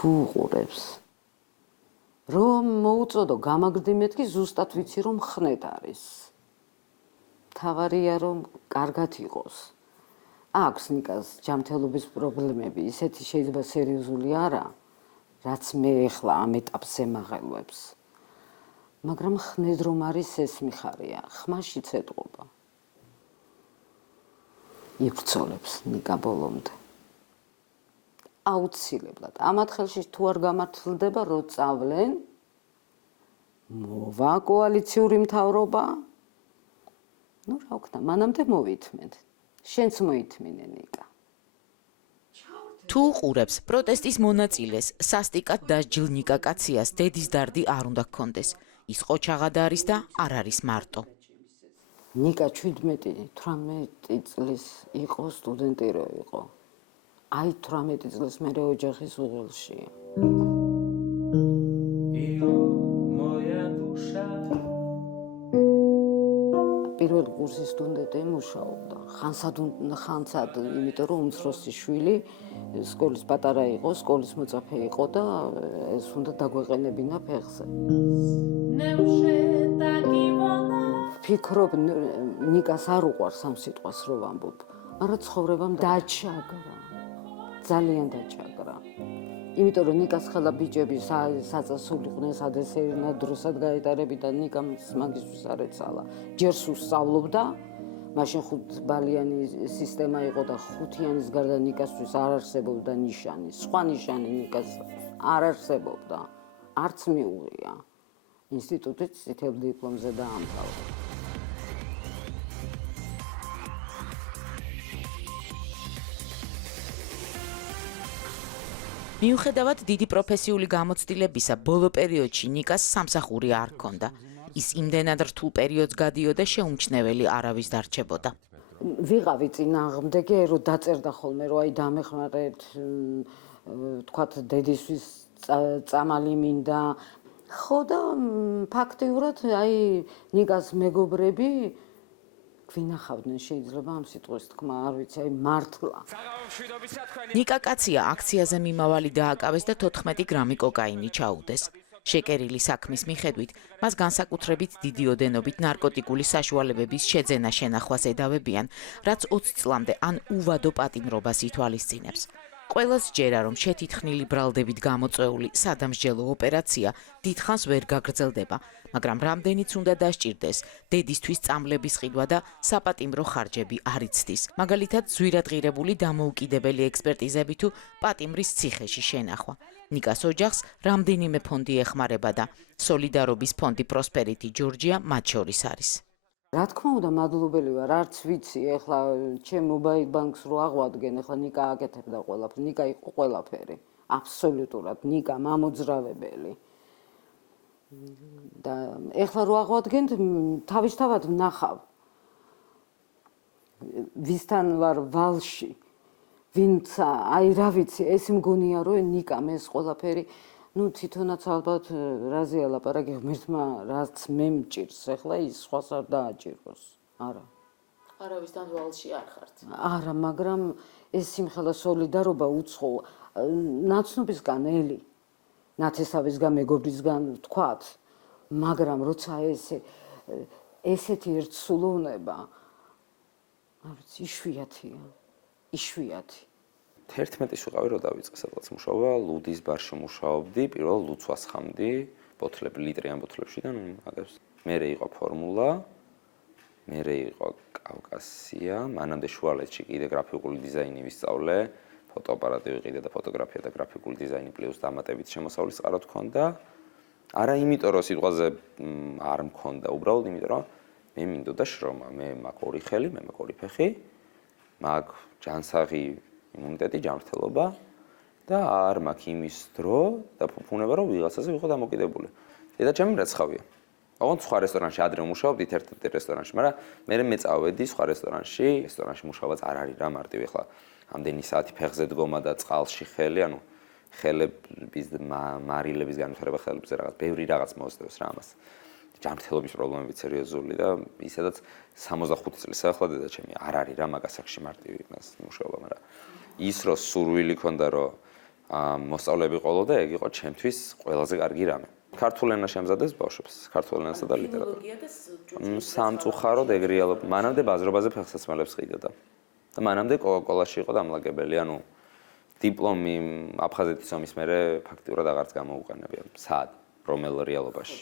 თუ უყურებს რომ მოუწოდო გამაგრდი მეთქი ზუსტად ვიცი რომ ხნედ არის თავარია რომ კარგად იყოს აქვს ნიკას ჯანმრთელობის პრობლემები ისეთი შეიძლება სერიოზული არა რაც მე ახლა ამ ეტაპს ემაღელვებს მაგრამ ხნედ რომ არის ეს მიხარია ხმაშიც ეტყობა იბრძოლებს ნიკა ბოლომდე აუცილებლად ამათ ხელში თუ არ გამართლდება რო წავლენ მოვა კოალიციური მთავრობა ну რა ვქნა მანამდე მოვითმენ შენც მოითმინე ნიკა თუ უყურებს პროტესტის მონაწილეს სასტიკად დასჯილ ნიკა კაციას დედის დარდი არ უნდა გქონდეს ის ყოჩაღად არის და არ არის მარტო ნიკა 17-18 წლის იყო სტუდენტი რო იყო აი 18 წლის მერე ოჯახის უღელშია პირველ კურსის სტუდენტი მუშაობდა ხანსად იმიტომ რომ უმცროსი შვილი სკოლის პატარა იყო სკოლის მოწაფე იყო და ეს უნდა დაგვეყენებინა ფეხზე ფიქრობ ნიკას არ უყვარს ამ სიტყვას რო ვამბობ მაგრამ ცხოვრებამ დაჩაგრა ძალიან დაჩაგრა იმიტომ რომ ნიკას ხელა ბიჭები საწასულიყვნენ სადესერინად დროსად გაეტარებიდა ნიკამ მაგისთვის არ ეცალა ჯერს უსწავლობდა მაშინ 5 ბალიანი სისტემა იყო და 5-იანის გარდა ნიკასთვის არ არსებობდა ნიშანი სხვა ნიშანი ნიკას არ არსებობდა არც მიუღია ინსტიტუტით წითელ დიპლომზე დაამთავრა მიუხედავად დიდი პროფესიული გამოცდილებისა, ბოლო პერიოდში ნიკას სამსახური არ ჰქონდა. ის იმდენად რთულ პერიოდს გადიოდა შეუმჩნეველი არავის დარჩებოდა. ვიღავი წინააღმდეგე რომ დაწერდა ხოლმე რომ აი დამეხმარეთ თქვათ დედისთვის წამალი მინდა ხო და ფაქტიურად აი ნიკას მეგობრები ვინახავდნენ შეიძლება ამ სიტყვის თქმა არ ვიცი აი მართლა ნიკა კაცია აქციაზე მიმავალი დააკავეს და 14 გრამი კოკაინი ჩაუდეს შეკერილი საქმის მიხედვით მას განსაკუთრებით დიდი ოდენობით ნარკოტიკული საშუალებების შეძენა შენახვას ედავებიან რაც 20 წლამდე ან უვადო პატიმრობას ითვალისწინებს ყველას ჯერა რომ შეთითხნილი ბრალდებით გამოწვეული სადამსჯელო ოპერაცია დიდხანს ვერ გაგრძელდება, მაგრამ რამდენიც უნდა დასჭირდეს, დედისთვის წამლების ყიდვა და საპატიმრო ხარჯები არ იცდის. მაგალითად, ზვირადღირებული დამოუკიდებელი ექსპერტიზები თუ პატიმრის ციხეში შენახვა. ნიკას ოჯახს რამდენიმე ფონდი ეხმარება და სოლიდარობის ფონდი პროსპერიტი ჯორჯია მათ შორის არის. რა თქმა უნდა მადლობელი ვარ არც ვიცი ეხლა ჩემ მობაილ ბანკს რო აღვადგენ ეხლა ნიკა აკეთებდა ყველაფერს ნიკა იყო ყველაფერი აბსოლუტურად ნიკა მამოძრავებელი და ეხლა რო აღვადგენთ თავისთავად ვნახავ ვისთან ვარ ვალში ვინც აი რა ვიცი ეს მგონია რომ ნიკამ ეს ყველაფერი ну თვითონაც ალბათ რაზე ალაპარაკი ღმერთმა რაც მე მჭირს ახლა ის სხვას არ დააჭიროს არა არავისთან ვალში არ ხართ არა მაგრამ ეს სიმხელა სოლიდარობა უცხო ნაცნობისგან ელი ნათესავისგან მეგობრისგან ვთქვათ მაგრამ როცა ესეთი ერთსულოვნება არ ვიცი იშვიათი 11-ის ვიყავი რომ დავიწყე სადღაც მუშაობა ლუდის ბარში მუშაობდი პირველ ლუცვას ხამდი ბოთლები ლიტრიან ბოთლებში და აგებს მერე იყო ფორმულა მერე იყო კავკასია მანამდე შუალედში კიდე გრაფიკული დიზაინი ვისწავლე ფოტოაპარატი ვიყიდე და ფოტოგრაფია და გრაფიკული დიზაინი პლუს დამატებით შემოსავლის წყაროდ ჰქონდა არა იმიტომ რომ სიტყვაზე არ მქონდა უბრალოდ იმიტომ რომ მე მინდოდა შრომა მე მაქვს ორი ხელი მე მაქვს ორი ფეხი მაქვს ჯანსაღი იმუნიტეტი ჯანმრთელობა და არ მაქვს იმის დრო და ფუფუნება რომ ვიღაცაზე ვიყო დამოკიდებული. დედაჩემი რაცხავია. ოღონდ სხვა რესტორანში ადრე მუშაობდით ერთ-ერთ რესტორანში, მაგრამ მე მეწავედი სხვა რესტორანში მუშაობაც არ არის რა მარტივი ახლა ამდენი საათი ფეხზე დგომა და წყალში ხელი, ანუ ხელების მარილების განვითარება ხელებზე რაღაც ბევრი რაღაც მოსდევს რა ამას. ჯანმრთელობის პრობლემები სერიოზული და ისედაც 65 წლის ახლა დედაჩემი არ არის რა მაგას სახში მარტივი მას მუშაობა, მაგრამ ის რომ სურვილი ქონდა რომ მოსწავლეები ყოლო და ეგ იყო ჩემთვის ყველაზე კარგი რამე. ქართულ ენაში ამზადებს ბავშვებს, ქართულ ენასა და ლიტერატურას. სამწუხაროდ ეგ რეალობა. მანამდე ბაზრობაზე ფეხსაცმელებს ყიდდა. და მანამდე კოკაკოლაში იყო დამლაგებელი, ანუ დიპლომი აფხაზეთის ომის მერე ფაქტიურად აღარც გამოუყენებია. სად, რომელ რეალობაში.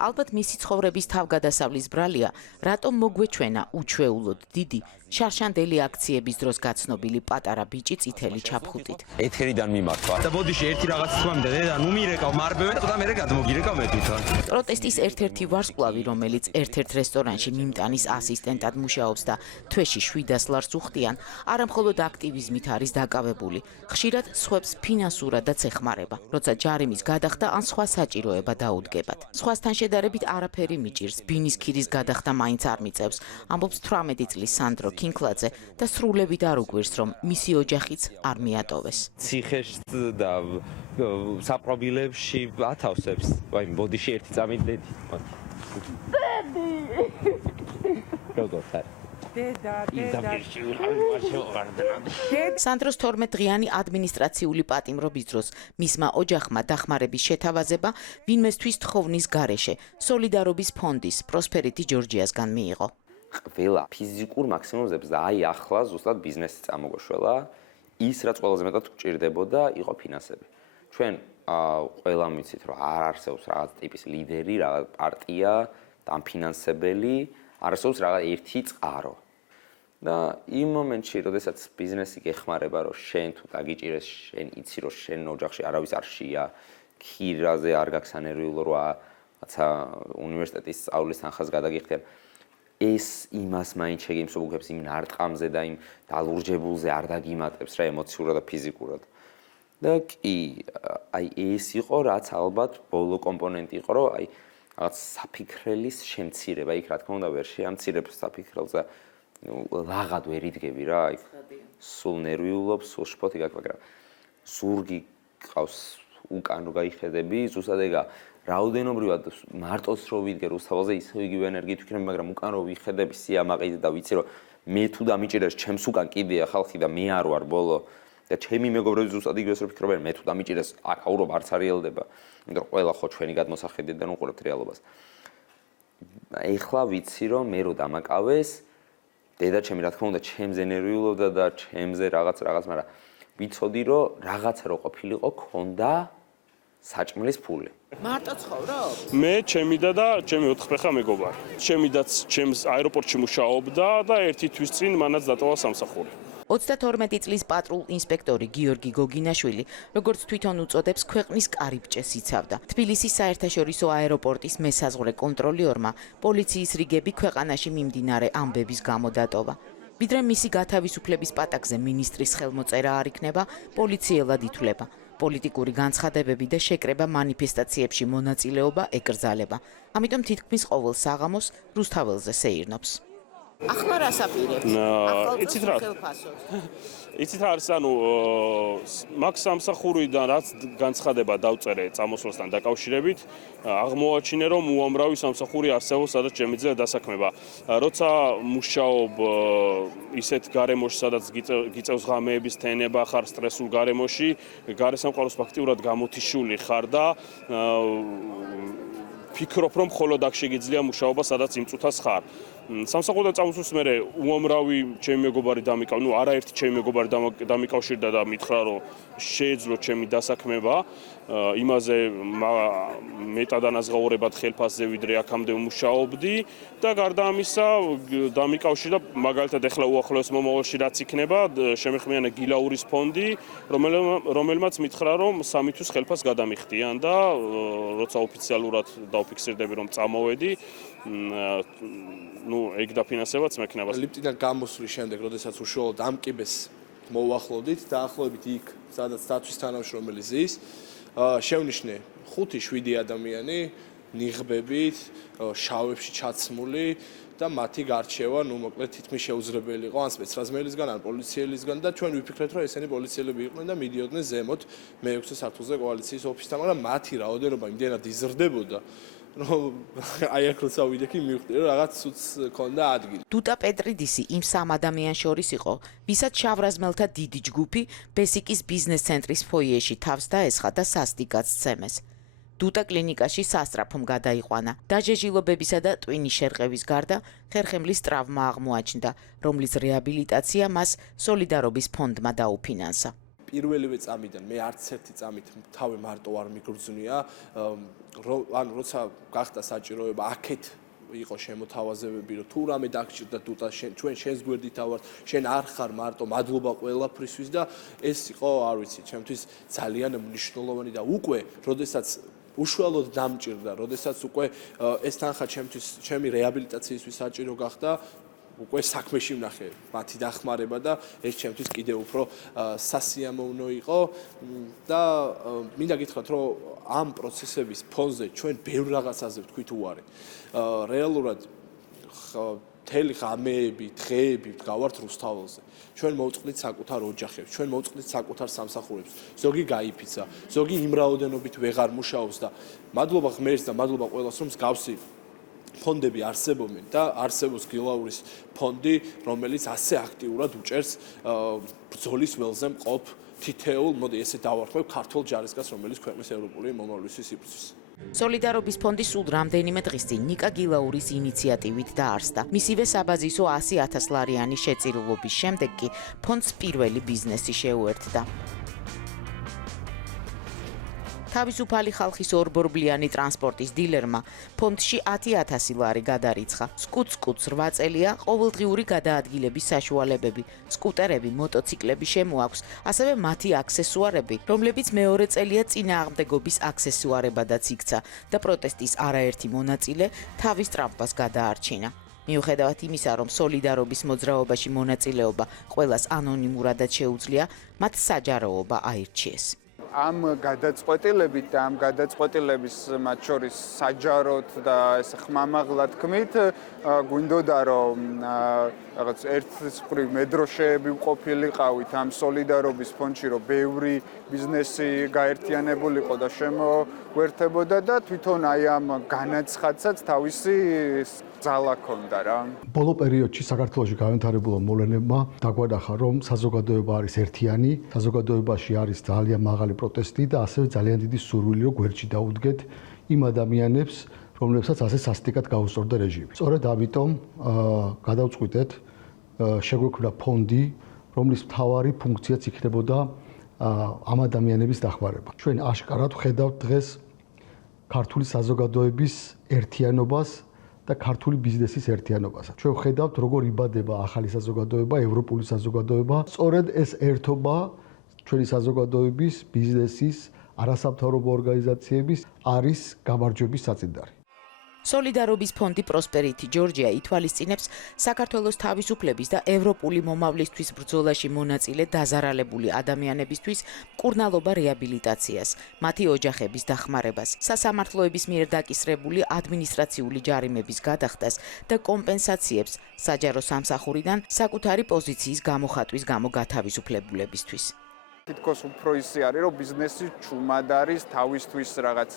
ალბათ მისი ცხოვრების თავგადასავლის ბრალია, რატომ მოგვეჩვენა უჩვეულოდ დიდი შარშანდელი აქციების დროს გაცნობილი პატარა ბიჭი წითელი ჩაფხუტით. ეთერიდან მიმართვა და ბოდიში ერთი რაღაც თვამდა და ნუ მირეკავ მარბევენ და მე გადმოგირეკავ მე თვითონ. პროტესტის ერთ-ერთი ვარსკვლავი, რომელიც ერთ-ერთ რესტორანში მიმტანის ასისტენტად მუშაობს და თვეში 700 ლარს უხდიან, არამხოლოდ აქტივიზმით არის დაკავებული. ხშირად სხვებს ფინანსურადაც ეხმარება, როცა ჯარიმის გადახდა ან სხვა საჭიროება დაუდგებათ. სხვასთან შედარებით არაფერი მიჭირს, ბინის ქირის გადახდა მაინც არ მიწევს, ამბობს 18 წლის სანდრო კინკლაძე და სრულებით არ უგვირს, რომ მისი ოჯახიც არ მიატოვეს. ციხეში და საპრობილებში ათავსებს. ვაი, ბოდიში ერთი წამიდედი. როგორ ხარ? სანდროს 12 დღიანი ადმინისტრაციული პატიმრობის დროს მისმა ოჯახმა დახმარების შეთავაზება ვინმესთვის თხოვნის გარეშე სოლიდარობის ფონდის პროსპერიტი ჯორჯიასგან მიიღო. ყველა ფიზიკურ მაქსიმუმებს და აი ახლა ზუსტად ბიზნესი წამოგვეშველა, ის რაც ყველაზე მეტად გვჭირდებოდა, იყო ფინანსები. ჩვენ ყველამ ვიცით, რომ არ არსებობს რაღაც ტიპის ლიდერი, რაღაც პარტია, დამფინანსებელი, არსებობს რაღაც ერთი წყარო. და იმ მომენტში, როდესაც ბიზნესი გეხმარება, რომ შენ თუ დაგიჭირეს, შენ იცი, რომ შენ ოჯახში არავის არ შეია, ქირაზე არ გაქვს ანერვიულო, რაცა უნივერსიტეტის სწავლის თანხას გადაგიხდიან. ეს იმას მაინც შეგიმსუბუქებს იმ ნარტყამზე და იმ დალურჯებულზე არ დაგიმატებს რა ემოციურად და ფიზიკურად. და კი, აი ეს იყო, რაც ალბათ ბოლო კომპონენტი იყო, რომ აი რაღაც საფიქრელის შემცირება, იქ რა თქმა უნდა ვერ შეამცირებს საფიქრელს და ლაღად ვერ იდგები რა, აი სულ ნერვიულობ, სულ შფოთი გაქვს, მაგრამ ზურგი ყავს უკან რო გაიხედები, ზუსტად ეგა რაოდენობრივად მარტოს რო ვიდგე რუსთაველზე ისე იგივე ენერგიით ვიქნები, მაგრამ უკან რო ვიხედები სიამაყით და ვიცი რომ მე თუ დამიჭირეს ჩემს უკან კიდეა ხალხი და მე არ ვარ ბოლო და ჩემი მეგობრები ზუსტად იგივეს რო ფიქრობენ, მე თუ დამიჭირეს აკაურობ არც არიელდება, იმიტომ რომ ყველა ხო ჩვენი გადმოსახედიდან უყურებთ რეალობას. ეხლა ვიცი რომ მე რო დამაკავეს დედა ჩემი რა თქმა უნდა ჩემზე ნერვიულობდა და ჩემზე რაღაც, მაგრამ ვიცოდი რომ რაღაცა რო ყოფილიყო, ქონდა საჭმლის ფული. მარტო ცხოვრობ? მე ჩემი და ჩემი 4 ფეხა მეგობარი. ჩემი დაც ჩემს აეროპორტში მუშაობდა და ერთი თვის წინ მანაც დატოვა სამსახური. 32 წლის პატრულ ინსპექტორი გიორგი გოგინაშვილი, როგორც თვითონ უწოდებს, ქვეყნის კარიბჭეს იცავდა. თბილისის საერთაშორისო აეროპორტის მესაზღვრე კონტროლიორმა პოლიციის რიგები ქვეყანაში მიმდინარე ამბების გამო დატოვა. ვიდრე მისი გათავისუფლების პატაკზე მინისტრის ხელმოწერა არ იქნება, პოლიციელად ითვლება. პოლიტიკური განცხადებები და შეკრება მანიფესტაციებში მონაწილეობა ეკრძალება. ამიტომ თითქმის ყოველ საღამოს რუსთაველზე სეირნობს. ახლა რას აპირებთ? იცით რა? იცით რა არის, ანუ მაგ სამსახურიდან რაც განცხადება დავწერე წამოსვლასთან დაკავშირებით, აღმოაჩინე რომ უამრავი სამსახური არსებობს, სადაც შემიძლია დასაქმება. როცა მუშაობ ისეთ გარემოში, სადაც გიწევს ღამეების თენება, ხარ სტრესულ გარემოში, გარესამყაროს ფაქტიურად გამოთიშული ხარ და ფიქრობ რომ მხოლოდ აქ შეგიძლია მუშაობა, სადაც იმ წუთას ხარ. სამსახურიდან წამოსვლის მერე უამრავი ჩემი მეგობარი დამიკავ, ნუ არაერთი ჩემი მეგობარი დამიკავშირდა და მითხრა რომ შეეძლო ჩემი დასაქმება, იმაზე მეტად ანაზღაურებად ხელფასზე ვიდრე აქამდე მუშაობდი და გარდა ამისა დამიკავშირდა მაგალითად ეხლა უახლოეს მომავალში რაც იქნება, შემეხმიანე გილაურის ფონდი, რომელმაც მითხრა რომ 3 თვის ხელფასს გადამიხდიან და როცა ოფიციალურად დაუფიქსირდები რომ წამოვედი, ну, ეგ დაფინანსებაც მექნება. ლიფტიდან გამოსვლის შემდეგ, როდესაც უშუალოდ ამ კიბეს მოვახლოვდით, დაახლოებით იქ, სადაც დათვის თანამშრომელი ზის, შევნიშნე 5-7 ადამიანი ნიღბებით, შავებში ჩაცმული და მათი გარჩევა, ну, მოკლედ თითქმის შეუძლებელი იყო ან სპეცრაზმელისგან, ან პოლიციელისგან და ჩვენ ვიფიქრეთ, რომ ესენი პოლიციელები იყვნენ და მიდიოდნენ ზემოთ მე-6 სართულზე კოალიციის ოფისთან, მაგრამ მათი რაოდენობა იმდენად იზრდებოდა, რომ აი აქ როცა ვიდექი მივხვდი რომ რაღაც ცუც ქონდა ადგილი. დუტა პეტრიდისი იმ სამ ადამიანს შორის იყო, ვისაც შავრაზმელთა დიდი ჯგუფი ბესიკის ბიზნეს ცენტრის ფოიეში თავს დაესხა და სასტიკად სცემეს. დუტა კლინიკაში სასწრაფომ გადაიყვანა. დაჟეჟილობებისა და ტვინის შერყევის გარდა ხერხემლის ტრავმა აღმოაჩნდა, რომლის რეაბილიტაცია მას სოლიდარობის ფონდმა დაუფინანსა. პირველივე წამიდან მე არც ერთი წამით თავი მარტო არ მიგრძნია, ანუ როცა გახდა საჭიროება აქეთ იყო შემოთავაზებები, რომ თუ რამე დაგჭირდა დუტა ჩვენ შენს გვერდით ავართ, შენ არ ხარ მარტო, მადლობა ყველაფრისთვის და ეს იყო, არ ვიცი, ჩემთვის ძალიან მნიშვნელოვანი და უკვე, როდესაც უშუალოდ დამჭირდა, როდესაც უკვე ეს თანხა ჩემი რეაბილიტაციისთვის საჭირო გახდა, უკვე საქმეში ვნახე მათი დახმარება და ეს ჩემთვის კიდევ უფრო სასიამოვნო იყო და მინდა გითხრათ, რომ ამ პროცესების ფონზე ჩვენ ბევრ რაღაცაზე ვთქვით უარი. რეალურად მთელი ღამეები, დღეები გავართ რუსთაველზე. ჩვენ მოვწყდით საკუთარ ოჯახებს, ჩვენ მოვწყდით საკუთარ სამსახურებს. ზოგი გაიფიცა, ზოგი იმ რაოდენობით ვეღარ მუშაობს და მადლობა ღმერთს და მადლობა ყველას, რომ მსგავსი ფონდები არსებობენ და არსებობს გილაურის ფონდი, რომელიც ასე აქტიურად უჭერს ბრძოლის ველზე მყოფ თითოეულ, მოდი ესე დავარქვევ, ქართულ ჯარისკაცს, რომელიც ქვეყნის ევროპული მომავლისთვის იბრძვის. სოლიდარობის ფონდი სულ რამდენიმე დღის წინ ნიკა გილაურის ინიციატივით დაარსდა. მისივე საბაზისო 100,000 ლარიანი შეწირულობის შემდეგ კი ფონდს პირველი ბიზნესი შეუერთდა. თავისუფალი ხალხის ორბორბლიანი ტრანსპორტის დილერმა ფონდში 10,000 ლარი გადარიცხა. სკუტს 8 წელია ყოველდღიური გადაადგილების საშუალებები, სკუტერები, მოტოციკლები შემოაქვს, ასევე მათი აქსესუარები, რომლებიც მეორე წელია წინააღმდეგობის აქსესუარებადაც იქცა და პროტესტის არაერთი მონაწილე თავის ტრამპას გადაარჩინა. მიუხედავად იმისა, რომ სოლიდარობის მოძრაობაში მონაწილეობა ყველას ანონიმურადაც შეუძლია, მათ საჯაროობა აირჩიეს. ამ გადაწყვეტილებით და ამ გადაწყვეტილების მათ შორის საჯაროდ და ეს ხმამაღლა თქმით გვინდოდა რომ რაღაც ერთის მე დროშეები ვყოფილიყავით ამ სოლიდარობის ფონდში რომ ბევრი ბიზნესი გაერთიანებულიყო და შემოგვერთებოდა და თვითონ აი ამ განაცხადსაც თავისი ძალა ჰქონდა რა. ბოლო პერიოდში საქართველოში განვითარებულმა მოვლენებმა დაგვანახა რომ საზოგადოება არის ერთიანი, საზოგადოებაში არის ძალიან მაღალი პროტესტი და ასევე ძალიან დიდი სურვილი რომ გვერდში დაუდგეთ იმ ადამიანებს, რომლებსაც ასე სასტიკად გაუსწორდა რეჟიმი. სწორედ ამიტომ გადავწყვიტეთ შეგვექმნა ფონდი, რომლის მთავარი ფუნქციაც იქნებოდა ამ ადამიანების დახმარება. ჩვენ აშკარად ვხედავთ დღეს ქართული საზოგადოების ერთიანობას და ქართული ბიზნესის ერთიანობასაც. ჩვენ ვხედავთ როგორ იბადება ახალი საზოგადოება, ევროპული საზოგადოება. სწორედ ეს ერთობა ჩვენი საზოგადოების, ბიზნესის, არასამთავრობო ორგანიზაციების არის გამარჯვების საწინდარი. სოლიდარობის ფონდი პროსპერიტი ჯორჯია ითვალისწინებს საქართველოს თავისუფლების და ევროპული მომავლისთვის ბრძოლაში მონაწილე დაზარალებული ადამიანებისთვის მკურნალობა რეაბილიტაციას, მათი ოჯახების დახმარებას, სასამართლოების მიერ დაკისრებული ადმინისტრაციული ჯარიმების გადახდას და კომპენსაციებს საჯარო სამსახურიდან საკუთარი პოზიციის გამოხატვის გამო გათავისუფლებულებისთვის. თითქოს უფრო ისე არის, რომ ბიზნესი ჩუმად არის, თავისთვის რაღაც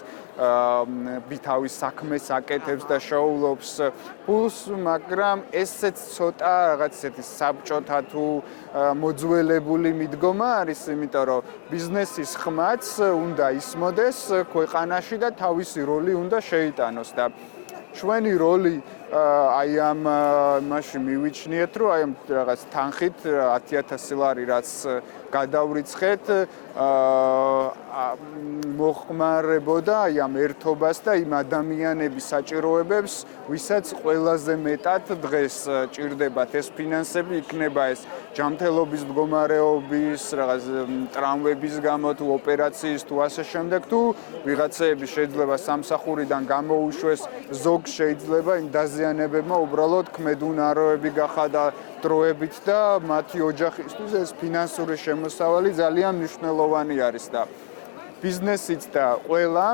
თავის საქმეს აკეთებს და შოულობს ფულს, მაგრამ ესეც ცოტა რაღაც ესეთი საბჭოთა თუ მოძველებული მიდგომა არის, იმიტომ რომ ბიზნესის ხმაც უნდა ისმოდეს ქვეყანაში და თავისი როლი უნდა შეიტანოს და ჩვენი როლი აი ამ მასში მივიჩნიეთ, რომ აი ამ რაღაც თანხით 10,000 ლარი რაც გადავრიცხეთ მოხმარებოდა აი ამ ერთობას და იმ ადამიანების საჭიროებებს, ვისაც ყველაზე მეტად დღეს ჭირდებათ ეს ფინანსები, იქნება ეს ჯანმრთელობის მდგომარეობის, რაღაც ტრავმების გამო თუ ოპერაციის თუ ასე შემდეგ, თუ ვიღაცეები შეიძლება სამსახურიდან გამოუშვეს, ზოგ შეიძლება იმ დაზიანებებმა უბრალოდ ქმედუნაროები გახადა დროებით და მათი ოჯახისთვის ეს ფინანსური შემოსავალი ძალიან მნიშვნელოვანი არის და ბიზნესიც და ყველა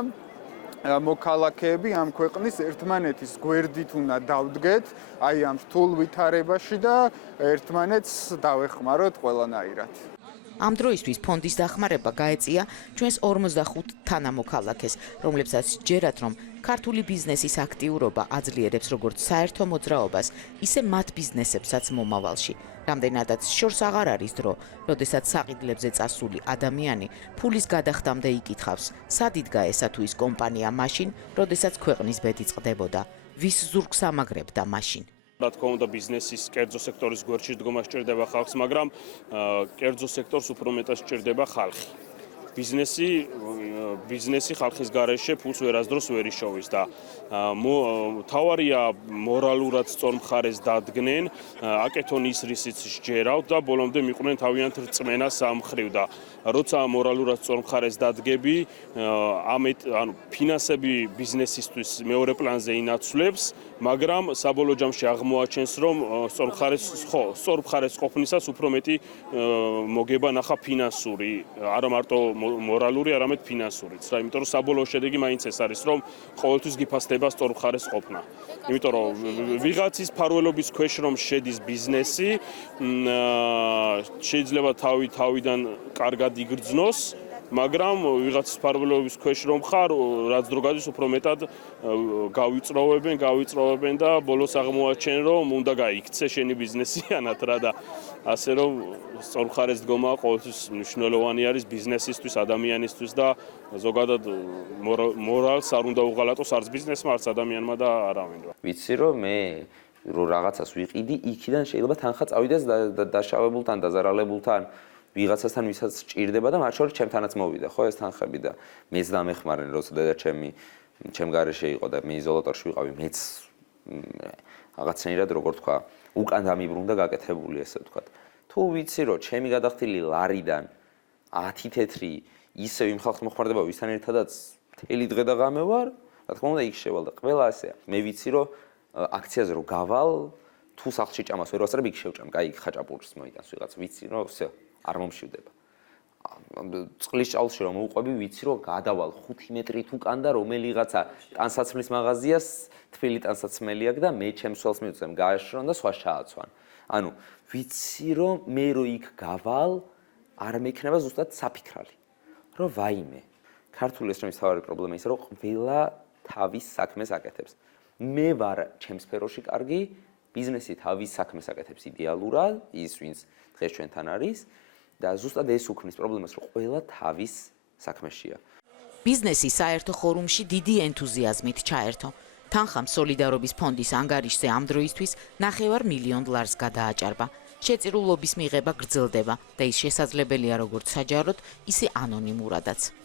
მოქალაქეები ამ ქვეყნის ერთმანეთის გვერდით უნდა დავდგეთ აი ამ რთულ ვითარებაში და ერთმანეთს დავეხმაროთ ყველანაირად. ამ დროისთვის ფონდის დახმარება გაეწია ჩვენს 45 თანამოქალაქეს, რომლებსაც ჯერათ, რომ ქართული ბიზნესის აქტიურობა აძლიერებს როგორც საერთო მოძრაობას, ისე მათ ბიზნესებსაც მომავალში. რამდენადაც შორს აღარ არის დრო, როდესაც საყიდლებზე წასული ადამიანი ფულის გადახდამდე იკითხავს, სად იდგა ესა თუ ის კომპანია მაშინ, როდესაც ქვეყნის ბედი წყდებოდა, ვის ზურგს ამაგრებდა მაშინ. რა თქმა უნდა ბიზნესის კერძო სექტორის გვერდში დგომა სჭირდება ხალხს, მაგრამ კერძო სექტორს უფრო მეტად სჭირდება ხალხი. ბიზნესი ხალხის გარეშე ფულს ვერასდროს ვერ იშოვის და თავარია მორალურად სწორ მხარეს დადგნენ, აკეთონ ის რისიც სჯერავთ და ბოლომდე მიყვნენ თავიანთ რწმენას ამ მხრივ და როცა მორალურად სწორ მხარეს დადგები, ანუ ფინანსები ბიზნესისთვის მეორე პლანზე ინაცვლებს, მაგრამ საბოლოო ჯამში აღმოაჩენს, რომ სწორ მხარეს ყოფნისას უფრო მეტი მოგება ნახა ფინანსური, არა მარტო მორალური, არამედ ფინანსურიც. იმიტომ რომ საბოლოო შედეგი მაინც ეს არის, რომ ყოველთვის გიფასდება სწორ მხარეს ყოფნა. იმიტომ რომ ვიღაცის ფარველობის ქვეშ რომ შედის ბიზნესი, შეიძლება თავიდან კარგად იგრძნოს, მაგრამ ვიღაცის ფარველობის ქვეშ რომ ხარ, რაც დრო გადის უფრო მეტად გავიწროვებენ და ბოლოს აღმოაჩენ, რომ უნდა გაიქცე შენი ბიზნესიანად რა და ასე რომ სწორ მხარეს დგომა ყოველთვის მნიშვნელოვანი არის ბიზნესისთვის, ადამიანისთვის და ზოგადად მორალს არ უნდა უღალატოს არც ბიზნესმა, არც ადამიანმა და არავინ. ვიცი რომ მე რო რაღაცას ვიყიდი, იქიდან შეიძლება თანხა წავიდეს დაშავებულთან, დაზარალებულთან, ვიღაცასთან ვისაც სჭირდება და მათ შორის ჩემთანაც მოვიდა, ხო ეს თანხები და მეც დამეხმარენ, როცა დედა ჩემ გარეშე იყო და მე იზოლატორში ვიყავი, მეც რაღაცნაირად როგორ თქვა, უკან დამიბრუნდა გაკეთებული ესე ვთქვა. თუ ვიცი რომ ჩემი გადახდილი ლარიდან 10 თეთრი ისე იმ ხალხს მოხმარდება, ვისთან ერთადაც მთელი დღე და ღამე ვარ, რა თქმა უნდა იქ შევალ და ყველა ასეა. მე ვიცი რომ აქციაზე რო გავალ, თუ სახლში ჭამას ვერ ვასწრებ, იქ შევჭამ, კაი იქ ხაჭაპურს მოიტანს ვიღაც, ვიცი რომ всё არ მომშივდება. წყლის ჭაულში რომ მოვყვები, ვიცი რომ გადავალ 5 მეტრით უკან და რომელიღაცა ტანსაცმლის მაღაზიას თბილი ტანსაცმელი აქვს და მე ჩემს ველს მივწემ გააშრონ და სხვა შეაცვან. ანუ ვიცი რომ მე რო იქ გავალ, არ მექნება ზუსტად საფიქრალი. რომ ვაიმე. ქართული ესრემის თავარი პრობლემა ის რომ ყველა თავის საქმეს აკეთებს. მე ვარ ჩემს სფეროში კარგი, ბიზნესი თავის საქმეს აკეთებს იდეალურად, ის ვინც დღეს ჩვენთან არის. და ზუსტად ეს უქმნის პრობლემას, რომ ყველა თავის საქმეშია. ბიზნესი საერთო ფორუმში დიდი ენთუზიაზმით ჩაერთო. თანხამ სოლიდარობის ფონდის ანგარიშზე ამ დროისთვის $9 მილიონ გადააჭარბა. შეწირულობის მიღება გრძელდება და ის შესაძლებელია როგორც საჯაროდ, ისე ანონიმურადაც.